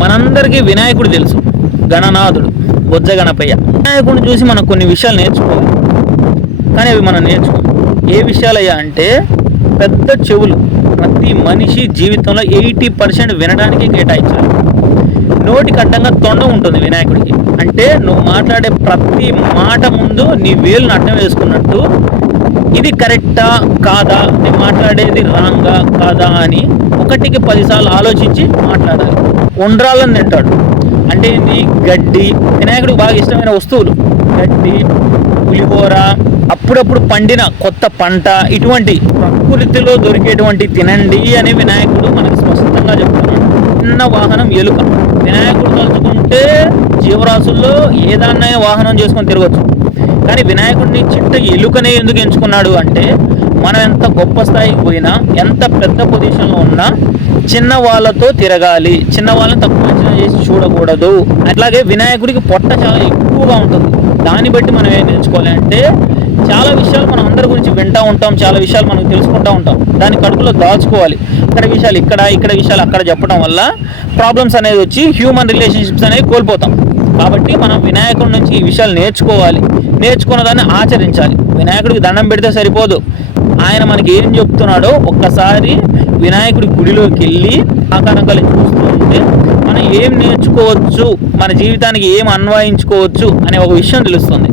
మనందరికీ వినాయకుడు తెలుసు, గణనాథుడు, బొజ్జ గణపయ్య. వినాయకుడిని చూసి మనం కొన్ని విషయాలు నేర్చుకోవాలి, కానీ అవి మనం నేర్చుకోం. ఏ విషయాలయ్యా అంటే, పెద్ద చెవులు ప్రతి మనిషి జీవితంలో 80% వినడానికి కేటాయించాలి. నోటికి అడ్డంగా తొండ ఉంటుంది వినాయకుడికి. అంటే నువ్వు మాట్లాడే ప్రతి మాట ముందు నీ వేలును అడ్డం వేసుకున్నట్టు ఇది కరెక్టా కాదా, నేను మాట్లాడేది రాంగా కాదా అని 1కి 10 సార్లు ఆలోచించి మాట్లాడాలి. ఉండ్రాళ్ళని తింటాడు, అంటే ఏంటి? గడ్డి. వినాయకుడికి బాగా ఇష్టమైన వస్తువులు గడ్డి, పులిహోర, అప్పుడప్పుడు పండిన కొత్త పంట, ఇటువంటి ప్రకృతిలో దొరికేటువంటి తినండి అని వినాయకుడు మనకు స్పష్టంగా చెప్తున్నాడు. చిన్న వాహనం ఎలుక. వినాయకుడు తలుచుకుంటే జీవరాశుల్లో ఏదాన్నైనా వాహనం చేసుకొని తిరగచ్చు, కానీ వినాయకుడిని చిట్ట ఎలుకనే ఎందుకు ఎంచుకున్నాడు అంటే, మనం ఎంత గొప్ప స్థాయికి పోయినా, ఎంత పెద్ద పొజిషన్లో ఉన్నా చిన్న వాళ్ళతో తిరగాలి, చిన్న వాళ్ళని తక్కువ అంచనా చేసి చూడకూడదు. అట్లాగే వినాయకుడికి పొట్ట చాలా ఎక్కువగా ఉంటుంది. దాన్ని బట్టి మనం ఏం నేర్చుకోవాలి అంటే, చాలా విషయాలు మనం అందరి గురించి వింటూ ఉంటాం, చాలా విషయాలు మనకు తెలుసుకుంటూ ఉంటాం. దాన్ని కడుపులో దాచుకోవాలి. ఇక్కడ విషయాలు ఇక్కడ విషయాలు అక్కడ చెప్పడం వల్ల ప్రాబ్లమ్స్ అనేది వచ్చి హ్యూమన్ రిలేషన్షిప్స్ అనేవి కోల్పోతాం. కాబట్టి మనం వినాయకుడి నుంచి ఈ విషయాలు నేర్చుకోవాలి, నేర్చుకున్న దాన్ని ఆచరించాలి. వినాయకుడికి దండం పెడితే సరిపోదు, ఆయన మనకి ఏం చెప్తున్నాడో ఒక్కసారి వినాయకుడి గుడిలోకి వెళ్ళి ఆకారం కలిగి చూస్తూ ఉంటే మనం ఏం నేర్చుకోవచ్చు, మన జీవితానికి ఏం అన్వయించుకోవచ్చు అనే ఒక విషయం తెలుస్తుంది.